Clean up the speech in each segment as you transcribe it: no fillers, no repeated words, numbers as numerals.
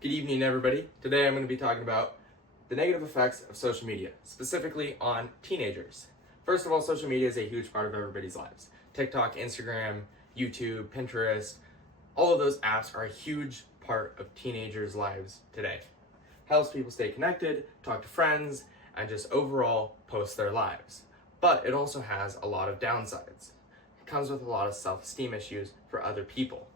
Good evening, everybody. Today I'm going to be talking about the negative effects of social media, specifically on teenagers. First of all, social media is a huge part of everybody's lives. TikTok, Instagram, YouTube, Pinterest, all of those apps are a huge part of teenagers' lives today. Helps people stay connected, talk to friends, and just overall post their lives. But it also has a lot of downsides. It comes with a lot of self-esteem issues for other people.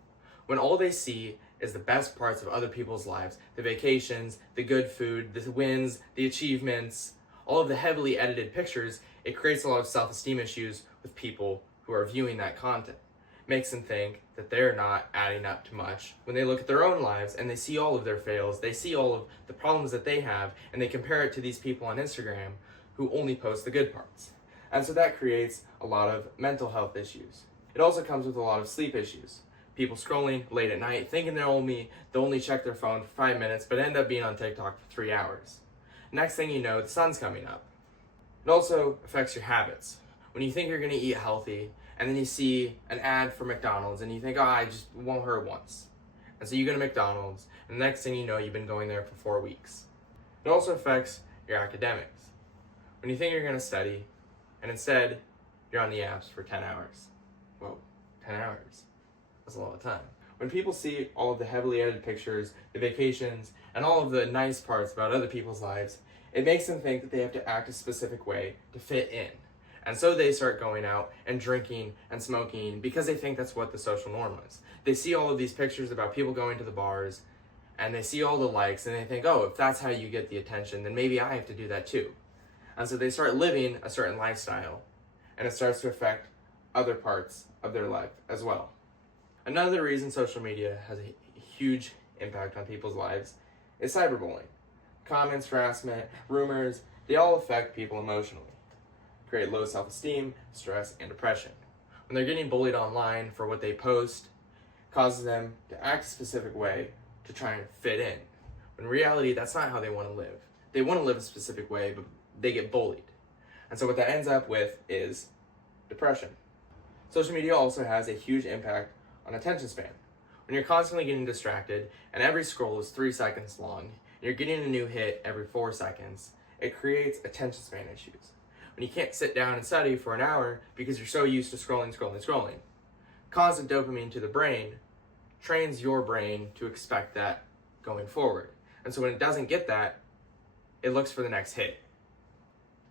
When all they see is the best parts of other people's lives, the vacations, the good food, the wins, the achievements, all of the heavily edited pictures, it creates a lot of self-esteem issues with people who are viewing that content. It makes them think that they're not adding up to much when they look at their own lives and they see all of their fails, they see all of the problems that they have, and they compare it to these people on Instagram who only post the good parts. And so that creates a lot of mental health issues. It also comes with a lot of sleep issues. People scrolling late at night, thinking they'll only check their phone for 5 minutes, but end up being on TikTok for 3 hours. Next thing you know, the sun's coming up. It also affects your habits. When you think you're gonna eat healthy, and then you see an ad for McDonald's, and you think, I just won't hurt once. And so you go to McDonald's, and the next thing you know, you've been going there for 4 weeks. It also affects your academics. When you think you're gonna study, and instead, you're on the apps for 10 hours. Whoa, 10 hours. That's a lot of time. When people see all of the heavily edited pictures, the vacations, and all of the nice parts about other people's lives, it makes them think that they have to act a specific way to fit in. And so they start going out and drinking and smoking because they think that's what the social norm is. They see all of these pictures about people going to the bars, and they see all the likes, and they think, oh, if that's how you get the attention, then maybe I have to do that too. And so they start living a certain lifestyle, and it starts to affect other parts of their life as well. Another reason social media has a huge impact on people's lives is cyberbullying. Comments, harassment, rumors, they all affect people emotionally. Create low self-esteem, stress, and depression. When they're getting bullied online for what they post, causes them to act a specific way to try and fit in. When in reality, that's not how they want to live. They want to live a specific way, but they get bullied. And so what that ends up with is depression. Social media also has a huge impact on attention span. When you're constantly getting distracted and every scroll is 3 seconds long, and you're getting a new hit every 4 seconds, it creates attention span issues. When you can't sit down and study for an hour because you're so used to scrolling. Constant dopamine to the brain trains your brain to expect that going forward. And so when it doesn't get that, it looks for the next hit.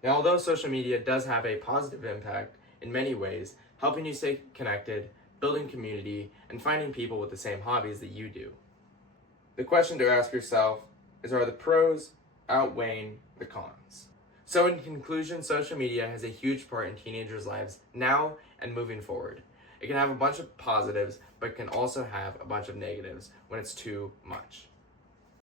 Now, although social media does have a positive impact in many ways, helping you stay connected, building community, and finding people with the same hobbies that you do. The question to ask yourself is, are the pros outweighing the cons? So in conclusion, social media has a huge part in teenagers' lives now and moving forward. It can have a bunch of positives, but it can also have a bunch of negatives when it's too much.